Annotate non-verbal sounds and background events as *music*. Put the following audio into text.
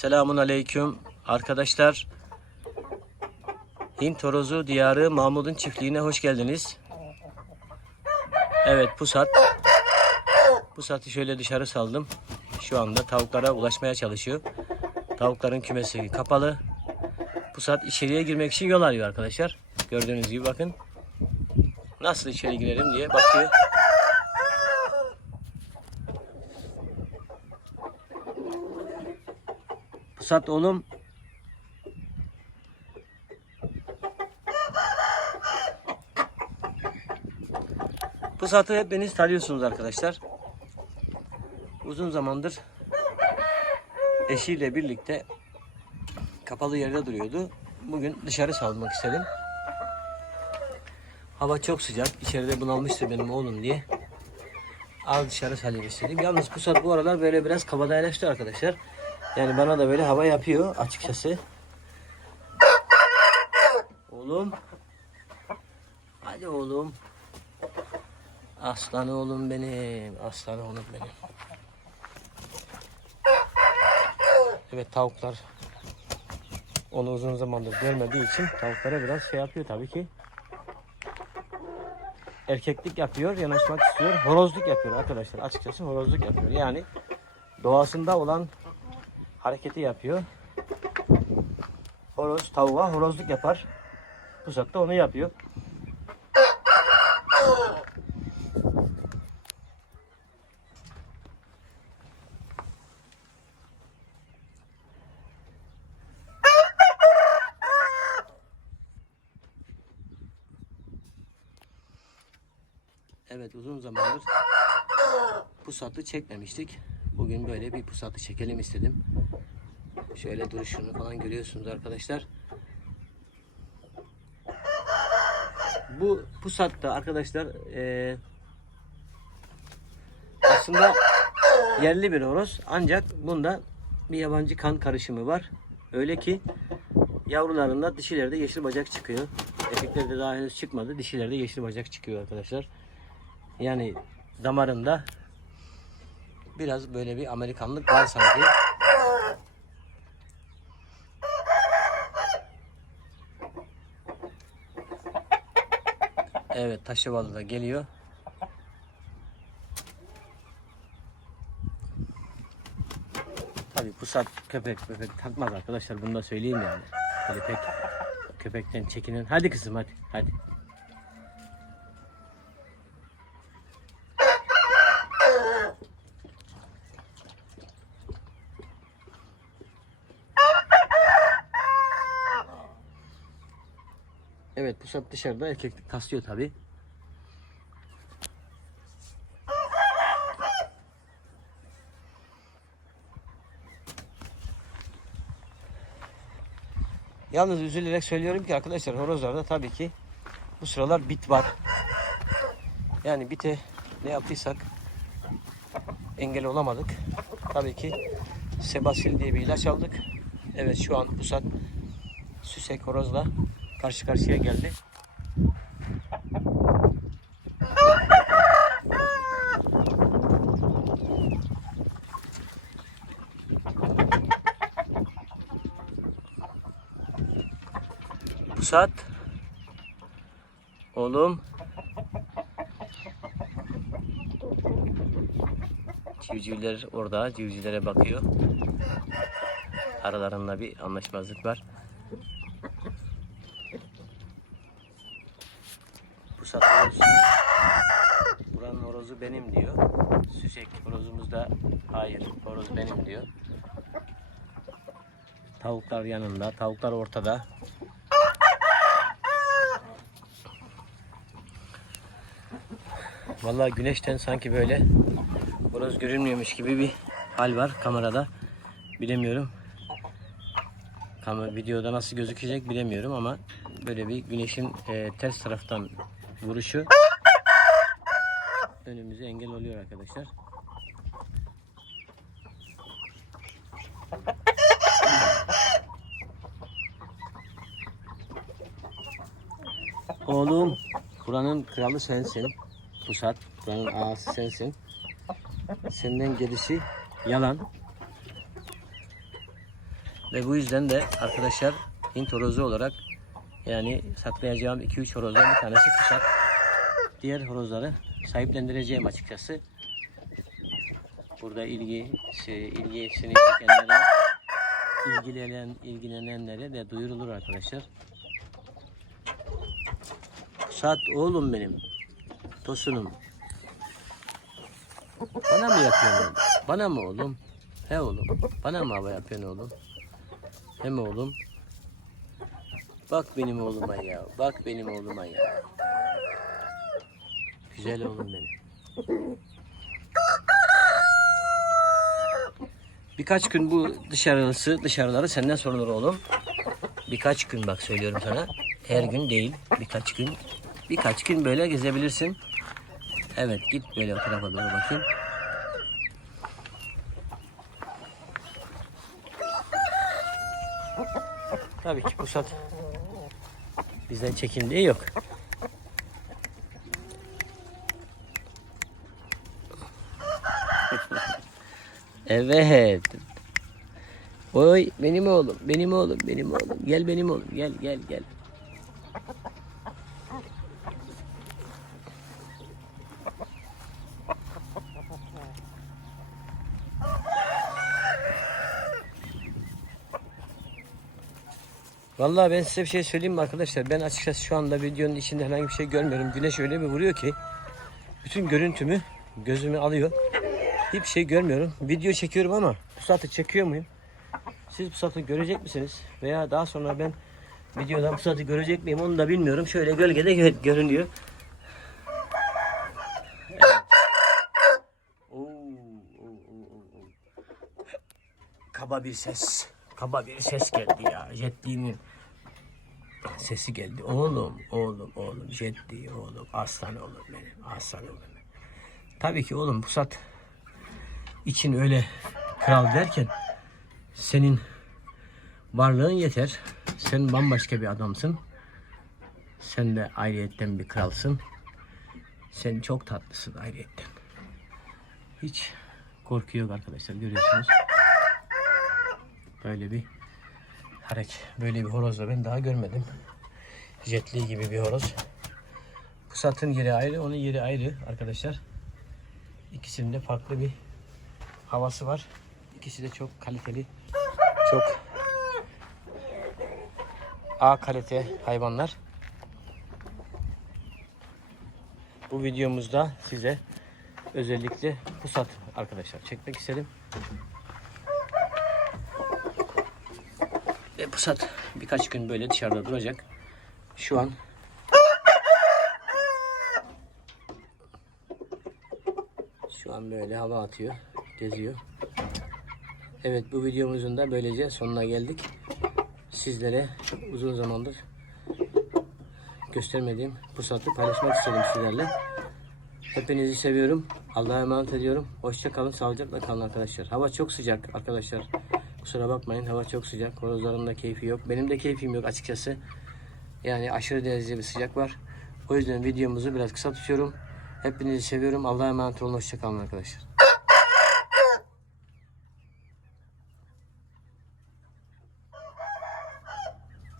Selamun aleyküm arkadaşlar. Hint horozu diyarı Mahmud'un çiftliğine hoş geldiniz. Evet pusat. Pusatı şöyle dışarı saldım. Şu anda tavuklara ulaşmaya çalışıyor. Tavukların kümesi kapalı. Pusat içeriye girmek için yol arıyor arkadaşlar. Gördüğünüz gibi bakın. Nasıl içeri girelim diye bakıyor. Pusat oğlum. Pusat'ı hepiniz tanıyorsunuz arkadaşlar. Uzun zamandır eşiyle birlikte kapalı yerde duruyordu. Bugün dışarı salmak istedim. Hava çok sıcak. İçeride bunalmıştı benim oğlum diye. Al dışarı salayım istedim. Yalnız Pusat bu aralar böyle biraz kabadayılaştı arkadaşlar. Yani bana da böyle hava yapıyor açıkçası. Oğlum. Hadi oğlum. Aslan oğlum benim. Aslan oğlum benim. Evet tavuklar onu uzun zamandır görmediği için tavuklara biraz şey yapıyor tabii ki. Erkeklik yapıyor, yanaşmak istiyor. Horozluk yapıyor arkadaşlar. Açıkçası horozluk yapıyor. Yani doğasında olan hareketi yapıyor. Horoz tavuğa horozluk yapar. Pusat da onu yapıyor. Evet uzun zamandır pusatı çekmemiştik. Bugün böyle bir pusatı çekelim istedim. Şöyle duruşunu falan görüyorsunuz arkadaşlar. Bu pusatta arkadaşlar eee, aslında yerli bir horoz ancak bunda bir yabancı kan karışımı var. Öyle ki yavrularında dişilerde yeşil bacak çıkıyor. Erkeklerde daha henüz çıkmadı. Dişilerde yeşil bacak çıkıyor arkadaşlar. Yani damarında biraz böyle bir Amerikanlık var sanki. Evet taşıvalı da geliyor. Tabii pusat köpek köpek takmaz arkadaşlar bunu da söyleyeyim yani. Böyle pek köpekten çekinin. Hadi kızım hadi hadi. Evet pusat dışarıda erkeklik taslıyor tabi. Yalnız üzülerek söylüyorum ki arkadaşlar horozlarda tabii ki bu sıralar bit var. Yani bite ne yaptıysak engel olamadık. Tabii ki Sebasil diye bir ilaç aldık. Evet şu an pusat süsek horozla karşı karşıya geldi. Pusat. Oğlum. Civcivler orada. Civcivlere bakıyor. Aralarında bir anlaşmazlık var. Pusat horoz. Buranın horozu benim diyor. Süsek horozumuz da hayır horoz benim diyor. Tavuklar yanında. Tavuklar ortada. Vallahi güneşten sanki böyle horoz görünmüyormuş gibi bir hal var kamerada. Bilemiyorum. Kamera videoda nasıl gözükecek bilemiyorum ama böyle bir güneşin e, ters taraftan vuruşu önümüze engel oluyor arkadaşlar. Oğlum buranın kralı sensin. Pusat buranın ağası sensin. Senden gerisi yalan. Ve bu yüzden de arkadaşlar Hint horozu olarak yani saklayacağım 2-3 horozdan bir tanesi kuşak. Diğer horozları sahiplendireceğim açıkçası. Burada ilgi, şey, ilgisini çekenlere, ilgilenen, ilgilenenlere de duyurulur arkadaşlar. Saat oğlum benim. Tosunum. Bana mı yapıyorsun oğlum? Bana mı oğlum? He oğlum. Bana mı hava yapıyorsun oğlum? He mi oğlum? Bak benim oğluma ya. Bak benim oğluma ya. Güzel oğlum benim. Birkaç gün bu dışarısı, dışarıları senden sorulur oğlum. Birkaç gün bak söylüyorum sana. Her gün değil, birkaç gün. Birkaç gün böyle gezebilirsin. Evet, git böyle o tarafa doğru bakayım. Tabii ki pusat bizden çekindiği yok. *laughs* evet. Oy benim oğlum, benim oğlum, benim oğlum. Gel benim oğlum, gel gel gel. Vallahi ben size bir şey söyleyeyim mi arkadaşlar? Ben açıkçası şu anda videonun içinde herhangi bir şey görmüyorum. Güneş öyle bir vuruyor ki bütün görüntümü gözümü alıyor. Hiçbir şey görmüyorum. Video çekiyorum ama pusatı çekiyor muyum? Siz pusatı görecek misiniz? Veya daha sonra ben videoda pusatı görecek miyim onu da bilmiyorum. Şöyle gölgede gö- görünüyor. Kaba bir ses. Kaba bir ses geldi ya. Jetliğimin sesi geldi. Oğlum, oğlum, oğlum. Jetli, oğlum. Aslan oğlum benim. Aslan oğlum. Tabii ki oğlum Pusat için öyle kral derken senin varlığın yeter. Sen bambaşka bir adamsın. Sen de ayrıyetten bir kralsın. Sen çok tatlısın ayrıyetten. Hiç korku yok arkadaşlar görüyorsunuz. Böyle bir hareket, böyle bir horoz da ben daha görmedim. Jetli gibi bir horoz. Pusat'ın yeri ayrı, onun yeri ayrı arkadaşlar. İkisinin de farklı bir havası var. İkisi de çok kaliteli, çok A kalite hayvanlar. Bu videomuzda size özellikle pusat arkadaşlar çekmek istedim. Ve pusat birkaç gün böyle dışarıda duracak. Şu an şu an böyle hava atıyor, geziyor. Evet bu videomuzun da böylece sonuna geldik. Sizlere uzun zamandır göstermediğim pusatı paylaşmak istedim sizlerle. Hepinizi seviyorum. Allah'a emanet ediyorum. Hoşça kalın, sağlıcakla kalın arkadaşlar. Hava çok sıcak arkadaşlar. Kusura bakmayın hava çok sıcak. Horozların da keyfi yok. Benim de keyfim yok açıkçası. Yani aşırı derecede bir sıcak var. O yüzden videomuzu biraz kısa tutuyorum. Hepinizi seviyorum. Allah'a emanet olun. Hoşça kalın arkadaşlar.